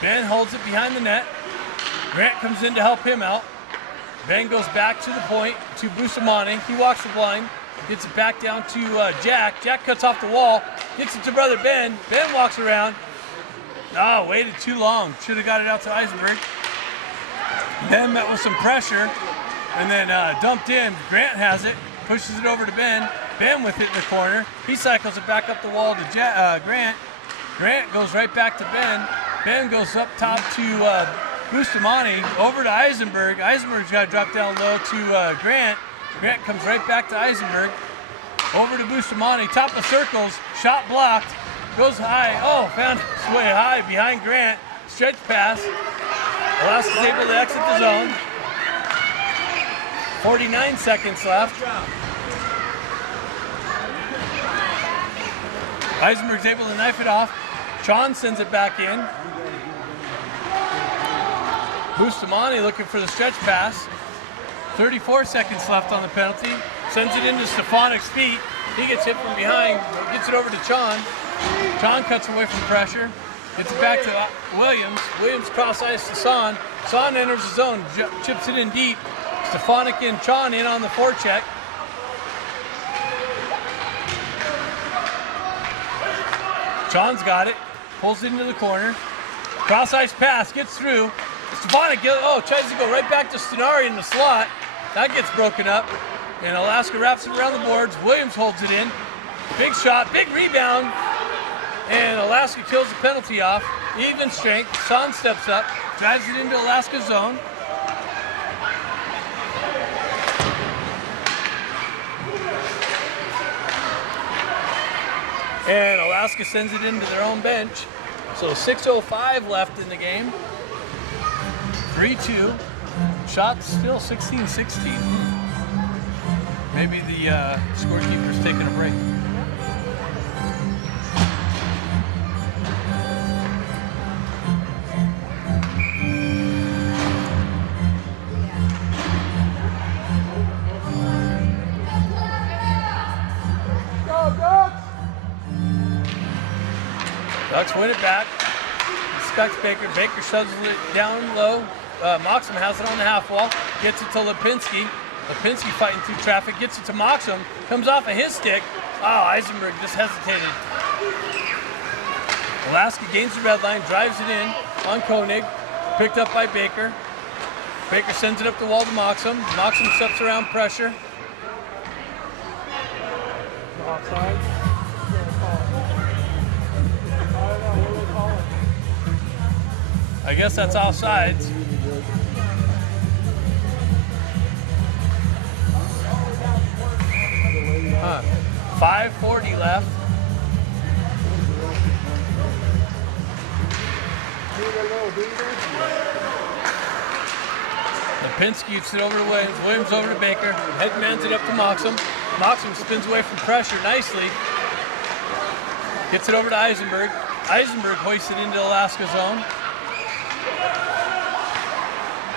Ben holds it behind the net. Grant comes in to help him out. Ben goes back to the point to Bustamante. He walks the blind. Gets it back down to Jack. Jack cuts off the wall. Gets it to brother Ben. Ben walks around. Oh, waited too long. Should have got it out to Eisenberg. Ben met with some pressure and then dumped in. Grant has it. Pushes it over to Ben. Ben with it in the corner. He cycles it back up the wall to Grant. Grant goes right back to Ben. Ben goes up top to Bustamante, over to Eisenberg. Eisenberg's got to drop down low to Grant. Grant comes right back to Eisenberg. Over to Bustamante, top of circles, shot blocked, goes high. Oh, found his way high behind Grant. Stretch pass. Alaska's able to exit the zone. 49 seconds left. Eisenberg's able to knife it off. Sean sends it back in. Bustamante looking for the stretch pass. 34 seconds left on the penalty. Sends it into Stefanik's feet. He gets hit from behind. Gets it over to Chon. Chon cuts away from pressure. Gets it back to Williams. Williams cross ice to Son. Son enters the zone. Chips it in deep. Stefanik and Chon in on the forecheck. Chon's got it. Pulls it into the corner. Cross ice pass. Gets through. Stefanik tries to go right back to Stenari in the slot. That gets broken up. And Alaska wraps it around the boards. Williams holds it in. Big shot, big rebound. And Alaska kills the penalty off. Even strength. Son steps up, drives it into Alaska's zone. And Alaska sends it into their own bench. So 6:05 left in the game. 3-2. Shots still 16-16. Maybe the scorekeeper's taking a break. Go, Ducks! Ducks win it back. Expects Baker. Baker shoves it down low. Moxham has it on the half wall. Gets it to Lipinski. Lipinski fighting through traffic. Gets it to Moxham. Comes off of his stick. Oh, Eisenberg just hesitated. Alaska gains the red line. Drives it in on Koenig. Picked up by Baker. Baker sends it up the wall to Moxham. Moxham steps around pressure. Offside. I don't know, what do they call it? I guess that's offsides. Huh. 5:40 left. Lipinski gets it over to Williams. Williams over to Baker. Headmans it up to Moxham. Moxham spins away from pressure nicely. Gets it over to Eisenberg. Eisenberg hoists it into Alaska zone.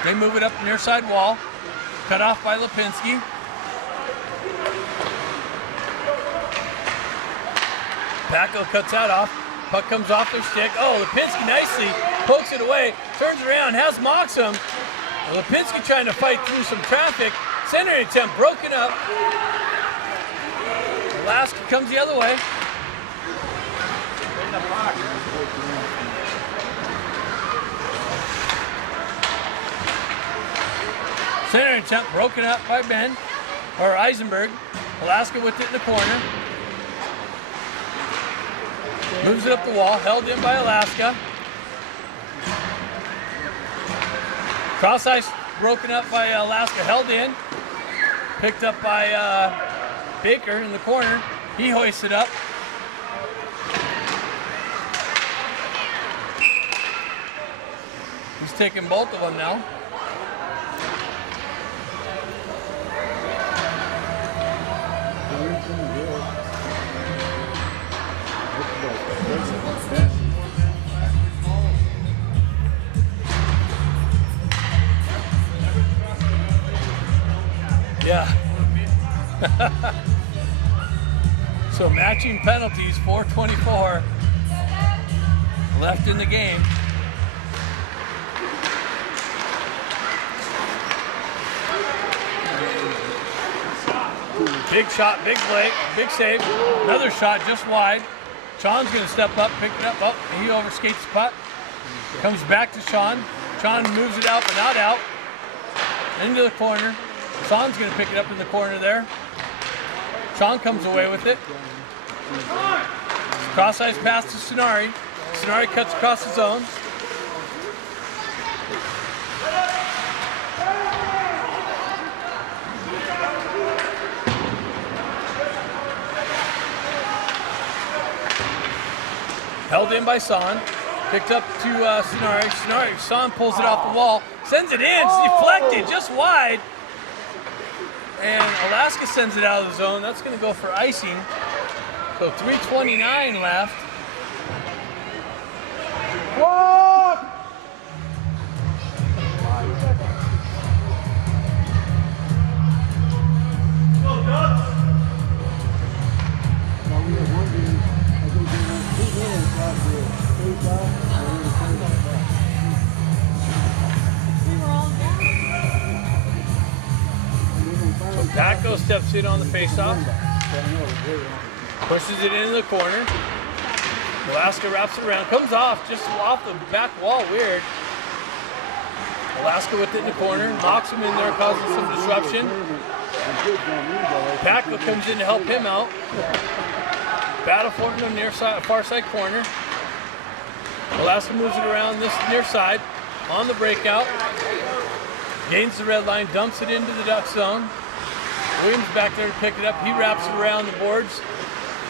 They move it up the near side wall. Cut off by Lipinski. Packo cuts that off. Puck comes off their stick. Oh, Lipinski nicely pokes it away. Turns around, has Moxham. Lipinski trying to fight through some traffic. Centering attempt broken up. Alaska comes the other way. Center attempt broken up by Ben, or Eisenberg. Alaska with it in the corner. Moves it up the wall, held in by Alaska. Cross ice broken up by Alaska, held in. Picked up by Baker in the corner. He hoists it up. He's taking both of them now. Yeah. So matching penalties, 4:24 left in the game. Big shot, big play, big save. Another shot just wide. Sean's going to step up, pick it up. Oh, he overskates the puck. Comes back to Sean. Sean moves it out, but not out. Into the corner. Sean's going to pick it up in the corner there. Sean comes away with it. Cross ice pass to Stenari. Stenari cuts across the zone. Held in by Son. Picked up to Sonari. Son pulls it off the wall. Sends it in. It's deflected just wide. And Alaska sends it out of the zone. That's going to go for icing. So 3:29 left. Walk! Patco steps in on the faceoff. Pushes it into the corner. Alaska wraps it around. Comes off just off the back wall. Weird. Alaska with it in the corner. Knocks him in there, causing some disruption. Patco comes in to help him out. Battle for it in the near side, far side corner. Alaska moves it around this near side. On the breakout. Gains the red line. Dumps it into the duck zone. Williams back there to pick it up. He wraps it around the boards.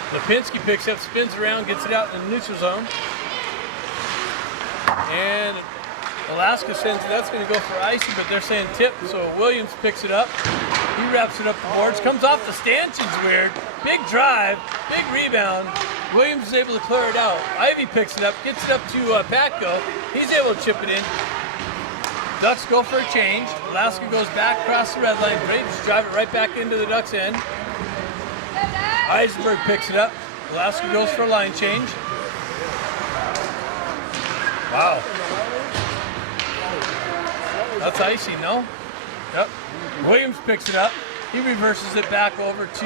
Lipinski picks up, spins around, gets it out in the neutral zone. And Alaska sends it. That's going to go for icing, but they're saying tip, so Williams picks it up. He wraps it up the boards. Comes off the stanchions weird. Big drive, big rebound. Williams is able to clear it out. Ivy picks it up, gets it up to Patco. He's able to chip it in. Ducks go for a change. Alaska goes back across the red line. Ready to drive it right back into the Ducks' end. Eisenberg picks it up. Alaska goes for a line change. Wow. That's icy, no? Yep. Williams picks it up. He reverses it back over to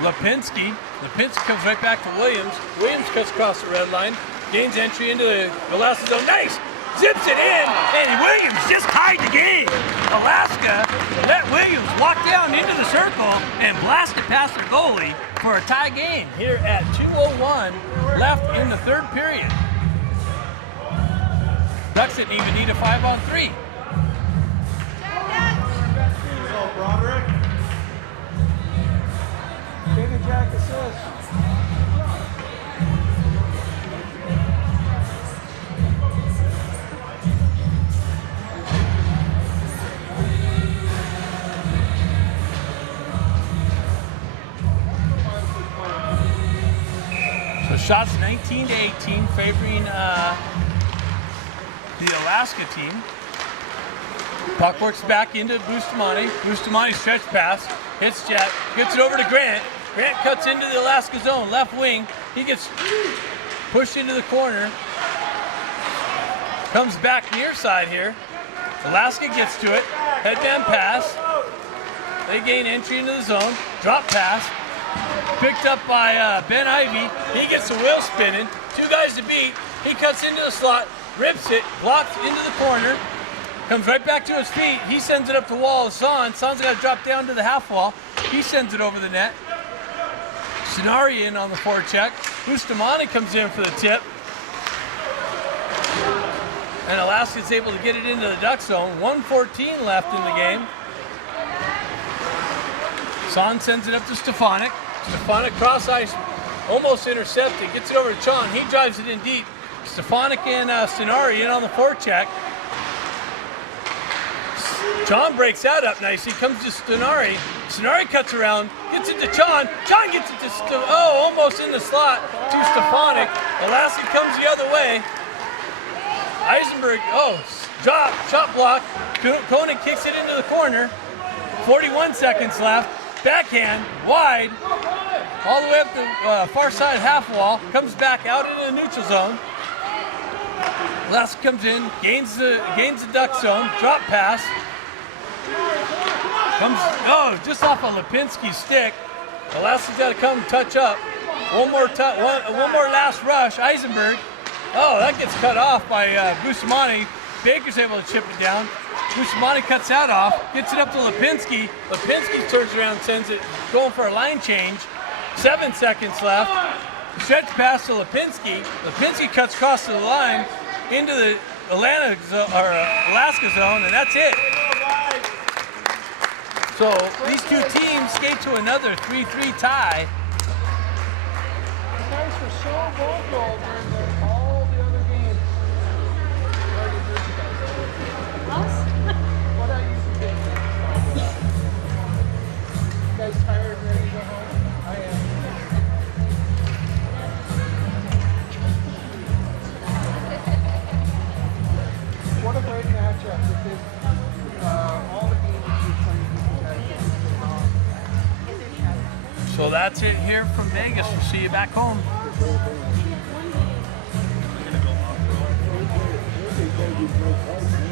Lipinski. Lipinski comes right back to Williams. Williams cuts across the red line. Gains entry into the Alaska zone. Nice! Zips it in, and Williams just tied the game. Alaska let Williams walk down into the circle and blast it past their goalie for a tie game here at 2:01 left in the third period. Ducks didn't even need a 5-on-3. Broderick. Baby Jack assist. So shots 19-18 favoring the Alaska team. Puck works back into Bustamante. Bustamante stretch pass, hits Jet, gets it over to Grant. Grant cuts into the Alaska zone, left wing. He gets pushed into the corner. Comes back near side here. Alaska gets to it. Headband pass. They gain entry into the zone. Drop pass. Picked up by Ben Ivy. He gets the wheel spinning. Two guys to beat. He cuts into the slot, rips it, blocks into the corner. Comes right back to his feet. He sends it up the wall of Son. Son's got to drop down to the half wall. He sends it over the net. Sonari in on the forecheck. Bustamante comes in for the tip. And Alaska's able to get it into the Duck zone. 1:14 left in the game. Son sends it up to Stefanik. Stefanik cross ice, almost intercepted. Gets it over to Chon. He drives it in deep. Stefanik and Sonari in on the forecheck. Chon breaks that up nicely, comes to Sonari. Sonari cuts around, gets it to Chon. Chon gets it to, almost in the slot to Stefanik. Alaska comes the other way. Eisenberg, shot block. Koenig kicks it into the corner. 41 seconds left. Backhand, wide, all the way up the far side half wall. Comes back out into the neutral zone. Alaska comes in, gains the Duck zone. Drop pass. Comes, just off of Lipinski's stick. Alaska's got to come touch up. One more last rush. Eisenberg. That gets cut off by Bustamante. Baker's able to chip it down. Bustamante cuts that off, gets it up to Lipinski. Lipinski turns around, sends it, going for a line change. 7 seconds left. Stretch pass to Lipinski. Lipinski cuts across the line into the Alaska zone, and that's it. So these two teams skate to another 3-3 tie. were so vocal during all the other games. Where are your Jersey guys? Us? What are you doing? You guys tired and ready to go home? I am. What a great matchup because all the games you played you guys did wrong. So that's it here from Vegas. We'll see you back home. They gave you no price.